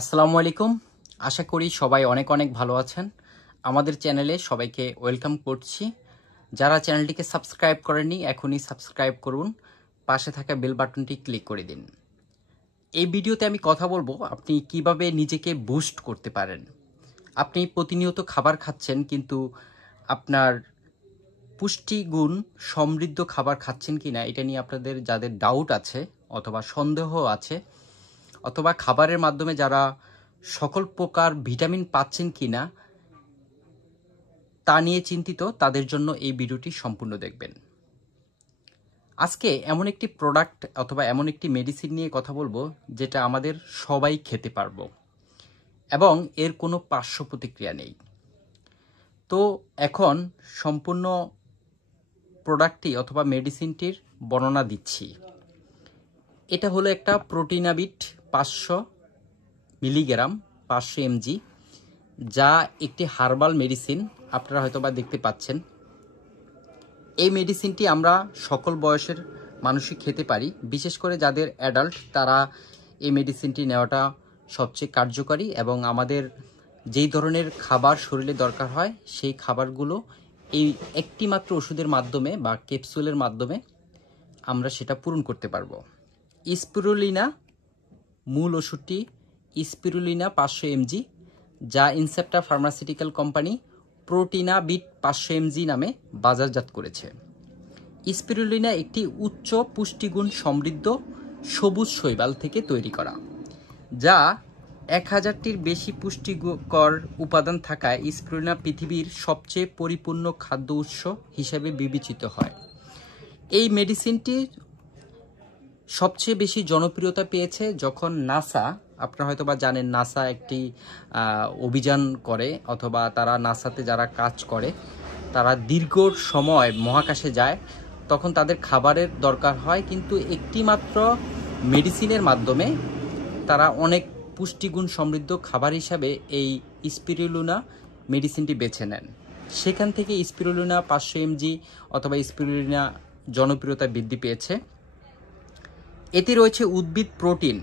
আসসালামু আলাইকুম। আশা করি সবাই অনেক অনেক ভালো আছেন। আমাদের চ্যানেলে সবাইকে ওয়েলকাম করছি। যারা চ্যানেলটিকে সাবস্ক্রাইব করেননি এখনই সাবস্ক্রাইব করুন, পাশে থাকা বেল বাটনটি ক্লিক করে দিন। এই ভিডিওতে আমি কথা বলবো আপনি কিভাবে নিজেকে বুস্ট করতে পারেন। আপনি প্রতিনিয়ত খাবার খাচ্ছেন কিন্তু আপনার পুষ্টিগুণ সমৃদ্ধ খাবার খাচ্ছেন কিনা এটা নিয়ে আপনাদের যাদের ডাউট আছে অথবা সন্দেহ আছে, অথবা খাবারের মাধ্যমে যারা সকল প্রকার ভিটামিন পাচ্ছেন কিনা তা নিয়ে চিন্তিত, তাদের জন্য এই ভিডিওটি সম্পূর্ণ দেখবেন। আজকে এমন একটি প্রোডাক্ট অথবা এমন একটি মেডিসিন নিয়ে কথা বলবো যেটা আমাদের সবাই খেতে পারবো এবং এর কোনো পার্শ্ব প্রতিক্রিয়া নেই। তো এখন সম্পূর্ণ প্রোডাক্টটি অথবা মেডিসিনটির বর্ণনা দিচ্ছি। এটা হলো একটা প্রোটিনাবিট 500 মিলিগ্রাম 500 mg, যা একটি হার্বাল মেডিসিন। আপনারা হয়তো বা দেখতে পাচ্ছেন। এই মেডিসিনটি আমরা সকল বয়সের মানুষই খেতে পারি, বিশেষ করে যাদের অ্যাডাল্ট তারা এই মেডিসিনটি নেওয়াটা সবচেয়ে কার্যকরী এবং আমাদের যেই ধরনের খাবার শরীরে দরকার হয় সেই খাবারগুলো এই একটি মাত্র ওষুধের মাধ্যমে বা ক্যাপসুলের মাধ্যমে আমরা সেটা পূরণ করতে পারবো। স্পিরুলিনা মূল ওষুধটি স্পিরুলিনা 500 mg, যা ইনসেপ্টা ফার্মাসিউটিক্যাল কোম্পানি প্রোটিনাবিট 500 mg নামে বাজারজাত করেছে। স্পিরুলিনা একটি উচ্চ পুষ্টিগুণ সমৃদ্ধ সবুজ শৈবাল থেকে তৈরি করা, যা 1000টির বেশি পুষ্টিকর উপাদান থাকায় স্পিরুলিনা পৃথিবীর সবচেয়ে পরিপূর্ণ খাদ্য উৎস হিসেবে বিবেচিত হয়। এই মেডিসিনটি সবচেয়ে বেশি জনপ্রিয়তা পেয়েছে যখন নাসা, আপনারা হয়তো বা জানেন নাসা একটি অভিযান করে, অথবা তারা নাসাতে যারা কাজ করে তারা দীর্ঘ সময় মহাকাশে যায়, তখন তাদের খাবারের দরকার হয়, কিন্তু একটি মাত্র মেডিসিনের মাধ্যমে তারা অনেক পুষ্টিগুণ সমৃদ্ধ খাবার হিসাবে এই স্পিরুলিনা মেডিসিনটি বেছে নেন। সেখান থেকে স্পিরুলিনা 500 mg অথবা স্পিরুলিনা জনপ্রিয়তা বৃদ্ধি পেয়েছে। এতে রয়েছে উদ্ভিদ প্রোটিন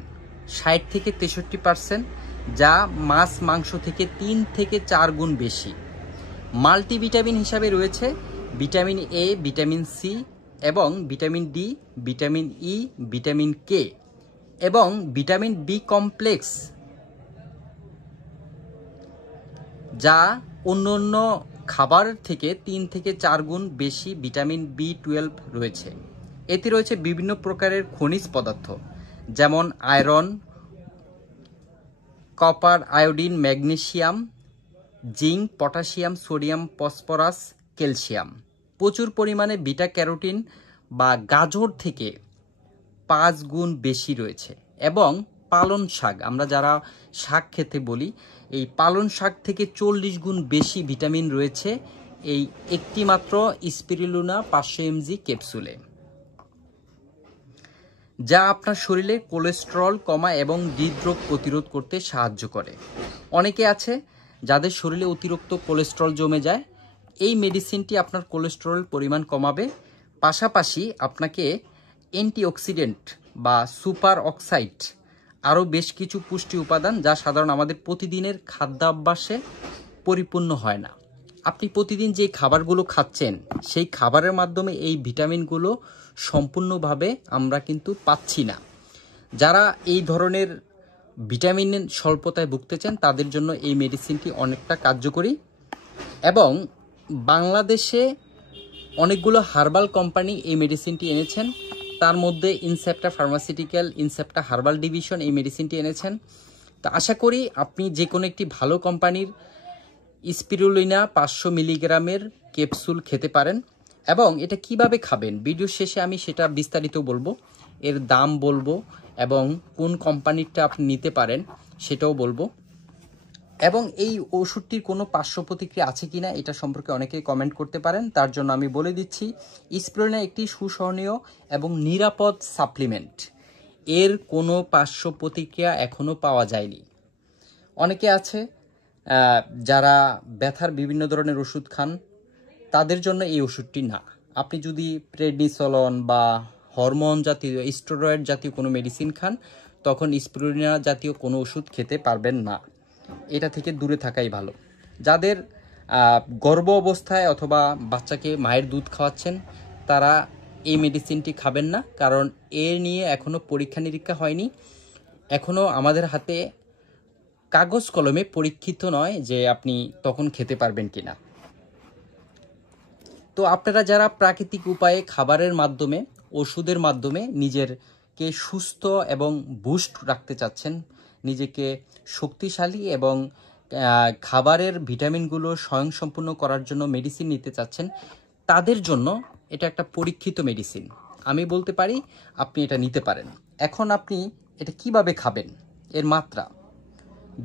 60 থেকে 63%, যা মাছ মাংস থেকে 3 থেকে 4 গুণ বেশি। মাল্টিভিটামিন হিসাবে রয়েছে ভিটামিন এ, ভিটামিন সি এবং vitamin D, vitamin E, vitamin K এবং ভিটামিন বি কমপ্লেক্স, যা অন্য খাবার থেকে 3 থেকে 4 গুণ বেশি ভিটামিন B12 রয়েছে। এতে রয়েছে বিভিন্ন প্রকারের খনিজ পদার্থ, যেমন iron, copper, iodine, magnesium, zinc, potassium, sodium, phosphorus, calcium. প্রচুর পরিমাণে বিটা ক্যারোটিন বা গাজর থেকে 5 গুণ বেশি রয়েছে। এবং পালন শাক, আমরা যারা শাক খেতে বলি, এই পালন শাক থেকে 40 গুণ বেশি ভিটামিন রয়েছে এই একটি মাত্র স্পিরুলিনা 500 mg ক্যাপসুলে, যা আপনার শরীরে কোলেস্টেরল কমা এবং হৃদরোগ প্রতিরোধ করতে সাহায্য করে। অনেকে আছে যাদের শরীরে অতিরিক্ত কোলেস্টেরল জমে যায়, এই মেডিসিনটি আপনার কোলেস্টেরল পরিমাণ কমাবে, পাশাপাশি আপনাকে অ্যান্টিঅক্সিডেন্ট বা সুপার অক্সাইড আরও বেশ কিছু পুষ্টি উপাদান, যা সাধারণ আমাদের প্রতিদিনের খাদ্যাভ্যাসে পরিপূর্ণ হয় না। আপনি প্রতিদিন যে খাবারগুলো খাচ্ছেন সেই খাবারের মাধ্যমে এই ভিটামিনগুলো সম্পূর্ণভাবে আমরা কিন্তু পাচ্ছি না। যারা এই ধরনের ভিটামিন স্বল্পতায় ভুগতেছেন তাদের জন্য এই মেডিসিনটি অনেকটা কার্যকরী। এবং বাংলাদেশে অনেকগুলো হার্বাল কোম্পানি এই মেডিসিনটি এনেছেন, তার মধ্যে Incepta pharmaceutical, Incepta herbal division এই মেডিসিনটি এনেছেন। তো আশা করি আপনি যে কোনো একটি ভালো কোম্পানির স্পিরুলিনা 500 মিলিগ্রামের ক্যাপসুল খেতে পারেন। এবং এটা কিভাবে খাবেন ভিডিও শেষে আমি সেটা বিস্তারিত বলবো, এর দাম বলবো এবং কোন কোম্পানিরটা আপনি নিতে পারেন সেটাও বলবো। এবং এই ওষুধটির কোনো পার্শ্ব প্রতিক্রিয়া আছে কিনা এটা সম্পর্কে অনেকেই কমেন্ট করতে পারেন, তার জন্য আমি বলে দিচ্ছি স্পিরুলিনা একটি সুসহনীয় এবং নিরাপদ সাপ্লিমেন্ট। এর কোনো পার্শ্ব প্রতিক্রিয়া এখনও পাওয়া যায়নি। অনেকে আছে যারা ব্যথার বিভিন্ন ধরনের ওষুধ খান, তাদের জন্য এই ওষুধটি না। আপনি যদি প্রেডনিসোলন বা হরমোন জাতীয় স্টেরয়েড জাতীয় কোনো মেডিসিন খান তখন স্পিরুলিনা জাতীয় কোনো ওষুধ খেতে পারবেন না। এটা থেকে দূরে থাকাই ভালো। যাদের গর্ভ অবস্থায় অথবা বাচ্চাকে মায়ের দুধ খাওয়াচ্ছেন তারা এই মেডিসিনটি খাবেন না, কারণ এর নিয়ে এখনও পরীক্ষা নিরীক্ষা হয়নি। এখনও আমাদের হাতে কাগজ কলমে পরীক্ষিত নয় যে আপনি তখন খেতে পারবেন কিনা। তো আপনারা যারা প্রাকৃতিক উপায়ে খাবারের মাধ্যমে, ওষুধের মাধ্যমে নিজেকে সুস্থ এবং বুস্ট রাখতে চাচ্ছেন, নিজেকে শক্তিশালী এবং খাবারের ভিটামিনগুলো স্বয়ংসম্পূর্ণ করার জন্য মেডিসিন নিতে চাচ্ছেন, তাদের জন্য এটা একটা পরীক্ষিত মেডিসিন। আমি বলতে পারি আপনি এটা নিতে পারেন। এখন আপনি এটা কিভাবে খাবেন, এর মাত্রা,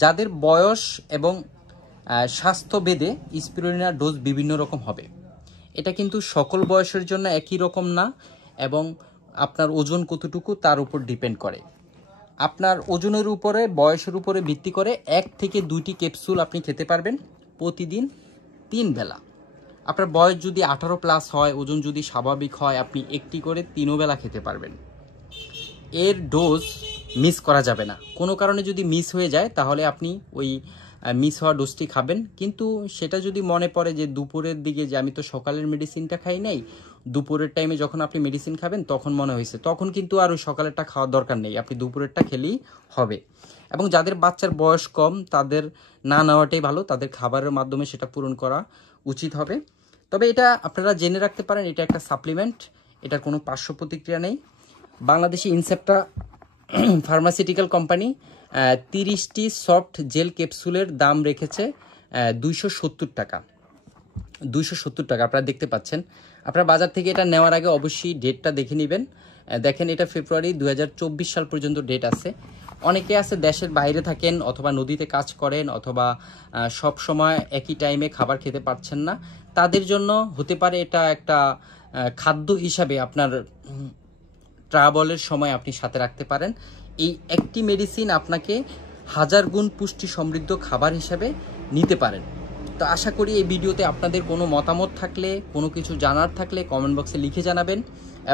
যাদের বয়স এবং স্বাস্থ্যভেদে স্পিরুলিনার ডোজ বিভিন্ন রকম হবে। এটা কিন্তু সকল বয়সের জন্য একই রকম না, এবং আপনার ওজন কতটুকু তার উপর ডিপেন্ড করে। আপনার ওজনের উপরে, বয়সের উপরে ভিত্তি করে 1 থেকে 2টি ক্যাপসুল আপনি খেতে পারবেন প্রতিদিন 3 বেলা। আপনার বয়স যদি 18+ হয়, ওজন যদি স্বাভাবিক হয়, আপনি 1টি করে 3 বেলা খেতে পারবেন। এর ডোজ মিস করা যাবে না। কোনো কারণে যদি মিস হয়ে যায় তাহলে আপনি ওই মিস হওয়া ডোজটি খাবেন। কিন্তু সেটা যদি মনে পড়ে যে দুপুরের দিকে যে আমি তো সকালের মেডিসিনটা খাই নাই, দুপুরের টাইমে যখন আপনি মেডিসিন খাবেন তখন মনে হয়েছে, তখন কিন্তু আর ওই সকালেরটা খাওয়ার দরকার নেই, আপনি দুপুরেরটা খেলেই হবে। এবং যাদের বাচ্চার বয়স কম তাদের না নেওয়াটাই ভালো, তাদের খাবারের মাধ্যমে সেটা পূরণ করা উচিত হবে। তবে এটা আপনারা জেনে রাখতে পারেন, এটা একটা সাপ্লিমেন্ট, এটার কোনো পার্শ্ব প্রতিক্রিয়া নেই। বাংলাদেশি ইনসেপ্টা ফার্মাসিউটিক্যাল কোম্পানি 30টি সফট জেল ক্যাপসুলের দাম রেখেছে 270 টাকা। 270 টাকা আপনারা দেখতে পাচ্ছেন। আপনারা বাজার থেকে এটা নেওয়ার আগে অবশ্যই ডেটটা দেখে নেবেন। দেখেন এটা ফেব্রুয়ারি 2024 সাল পর্যন্ত ডেট আছে। অনেকে আছে দেশের বাইরে থাকেন, অথবা নদীতে কাজ করেন, অথবা সব সময় একই টাইমে খাবার খেতে পারছেন না, তাদের জন্য হতে পারে এটা একটা খাদ্য হিসাবে আপনার ট্রাভেলের সময় আপনি সাথে রাখতে পারেন। এই একটি মেডিসিন আপনাকে 1000 গুণ পুষ্টি সমৃদ্ধ খাবার হিসাবে নিতে পারেন। তো আশা করি এই ভিডিওতে আপনাদের কোনো মতামত থাকলে, কোনো কিছু জানার থাকলে কমেন্ট বক্সে লিখে জানাবেন।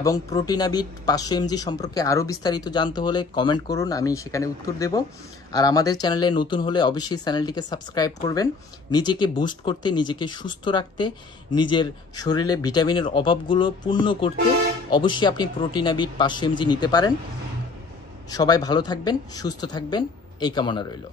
এবং প্রোটিনাবিট 500 mg সম্পর্কে আরও বিস্তারিত জানতে হলে কমেন্ট করুন, আমি সেখানে উত্তর দেব। আর আমাদের চ্যানেলে নতুন হলে অবশ্যই চ্যানেলটিকে সাবস্ক্রাইব করবেন। নিজেকে বুস্ট করতে, নিজেকে সুস্থ রাখতে, নিজের শরীরে ভিটামিনের অভাবগুলো পূর্ণ করতে অবশ্যই আপনি প্রোটিনাবিট 500 mg নিতে পারেন। সবাই ভালো থাকবেন, সুস্থ থাকবেন, এই কামনা রইল।